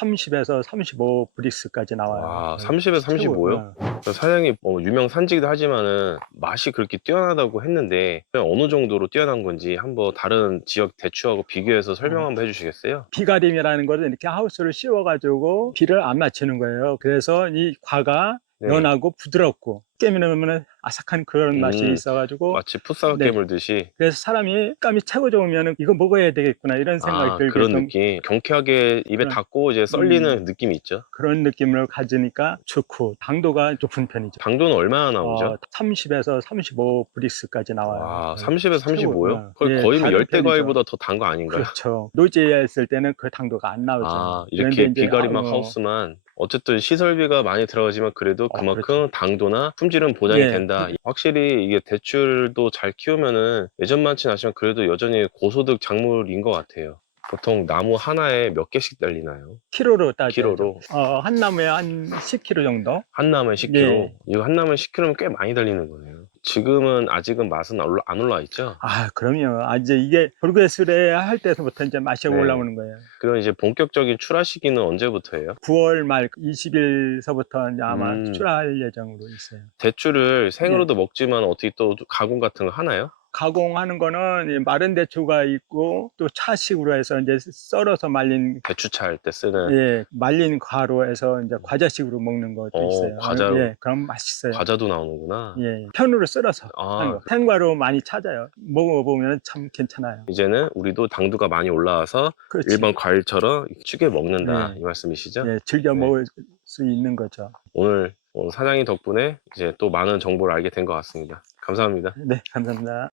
30에서 35 브릭스까지 나와요. 와, 네. 30에서 35요? 어. 사장님 뭐 유명 산지기도 하지만은 맛이 그렇게 뛰어나다고 했는데 어느 정도로 뛰어난 건지 한번 다른 지역 대추하고 비교해서 설명 한번 해주시겠어요? 비가림이라는 것은 이렇게 하우스를 씌워가지고 비를 안 맞추는 거예요. 그래서 이 과가 네. 연하고 부드럽고 깨미 넣으면 아삭한 그런 맛이 음. 있어가지고 마치 풋사과 네. 깨물듯이 그래서 사람이 감이 최고 좋으면 이거 먹어야 되겠구나 이런 생각이 아, 들게 그런 좀 느낌 경쾌하게 입에 음. 닿고 이제 썰리는 느낌이 있죠 그런 느낌을 가지니까 좋고 당도가 높은 편이죠. 당도는 얼마나 나오죠? 어, 30에서 35 브릭스까지 나와요. 와, 네. 30에서 35요? 최고. 거의, 뭐 열대. 과일보다 더 단 거 아닌가요? 그렇죠. 노지에 있을 때는 그 당도가 안 나오죠. 아, 이렇게 비가림막 어, 하우스만 어쨌든 시설비가 많이 들어가지만 그래도 어, 그만큼 당도나 품질은 보장이 예. 된다. 확실히 이게 대출도 잘 키우면은 예전만치 않지만 그래도 여전히 고소득 작물인 것 같아요. 보통 나무 하나에 몇 개씩 달리나요? 키로로 따져. 키로로? 어, 한 나무에 한 10kg 정도. 한 나무에 10kg. 예. 이거 한 나무에 10kg면 꽤 많이 달리는 거네요. 지금은 아직은 맛은 안 올라, 안 올라와 있죠? 아, 그럼요. 아, 이제 이게 돌그레스레 할 때부터 이제 맛이 네. 올라오는 거예요. 그럼 이제 본격적인 출하 시기는 언제부터예요? 9월 말 20일서부터 이제 아마 음. 출하할 예정으로 있어요. 대추를 생으로도 네. 먹지만 어떻게 또 가공 같은 거 하나요? 가공하는 거는 이 마른 대추가 있고 또 차식으로 해서 이제 썰어서 말린 대추차 할 때 쓰는 예, 말린 과로 해서 이제 과자식으로 먹는 것도 어, 있어요. 과자로? 예, 그럼 맛있어요. 과자도 나오는구나. 예, 편으로 썰어서 아, 거. 생과로 많이 찾아요. 먹어보면 참 괜찮아요. 이제는 우리도 당도가 많이 올라와서 그렇지. 일반 과일처럼 찌게 먹는다 네. 이 말씀이시죠? 예, 즐겨 네. 먹을 수 있는 거죠. 오늘 오늘 사장님 덕분에 이제 또 많은 정보를 알게 된 것 같습니다. 감사합니다. 네, 감사합니다.